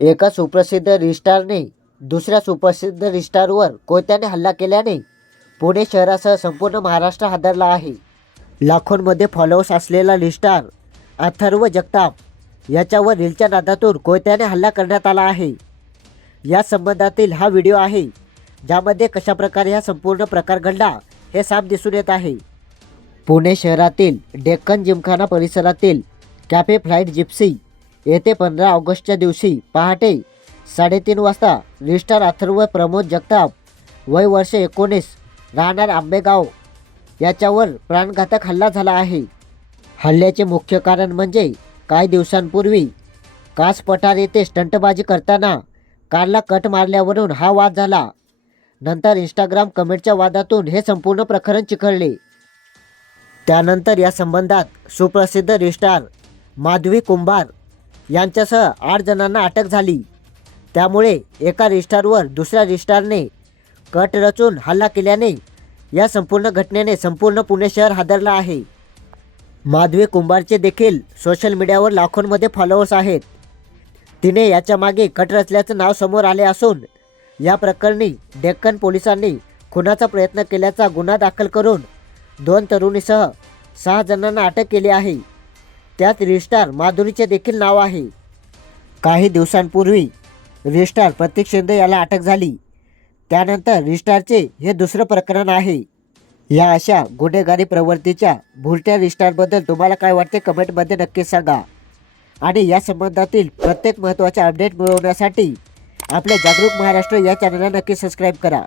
एका सुप्रसिद्ध रिस्टारने दुसऱ्या सुप्रसिद्ध रिस्टारवर कोयत्याने हल्ला केल्याने पुणे शहरासह संपूर्ण महाराष्ट्र हादरला आहे. लाखोंमध्ये फॉलोअर्स असलेला रिस्टार अथर्व जगताप याच्यावर रीलच्या नादातून कोयत्याने हल्ला करण्यात आला आहे. या संबंधातील हा व्हिडिओ आहे, ज्यामध्ये कशाप्रकारे हा संपूर्ण प्रकार घडला हे साफ दिसून येत आहे. पुणे शहरातील डेक्कन जिमखाना परिसरातील कॅफे फ्लाईट जिप्सी येथे 15 ऑगस्टच्या दिवशी पहाटे 3:30 वाजता रिस्टार अथर्व प्रमोद जगताप वय वर्ष 19 राहणार आंबेगाव याच्यावर प्राणघातक हल्ला झाला आहे. हल्ल्याचे मुख्य कारण म्हणजे काही दिवसांपूर्वी कास पठार येथे स्टंटबाजी करताना कारला कट मारल्यावरून हा वाद झाला. नंतर इंस्टाग्राम कमेंटच्या वादातून हे संपूर्ण प्रकरण चिघळले. त्यानंतर या संबंधात सुप्रसिद्ध रिस्टार माधवी कुंभार यांच्यासह 8 जणांना अटक झाली. त्यामुळे एका रिस्टारवर दुसऱ्या रिस्टारने कट रचून हल्ला केल्याने या संपूर्ण घटनेने संपूर्ण पुणे शहर हादरला आहे. माधवी कुंभारचे देखील सोशल मीडियावर लाखोंमध्ये फॉलोअर्स आहेत. तिने याच्या मागे कट रचल्याचं नाव समोर आले असून या प्रकरणी डेक्कन पोलिसांनी खुनाचा प्रयत्न केल्याचा गुन्हा दाखल करून 2 तरुणीसह 6 जणांना अटक केली आहे. त्यात रिस्टार माधुरीचे देखील नाव आहे. काही दिवसांपूर्वी रिस्टार प्रतीक शिंदे याला अटक झाली. त्यानंतर रिस्टारचे हे दुसरं प्रकरण आहे. या अशा गुन्हेगारी प्रवृत्तीच्या भुलट्या रिस्टारबद्दल तुम्हाला काय वाटते कमेंटमध्ये नक्कीच सांगा. आणि या संबंधातील प्रत्येक महत्त्वाचे अपडेट मिळवण्यासाठी आपल्या जागरूक महाराष्ट्र या चॅनलला नक्की सबस्क्राईब करा.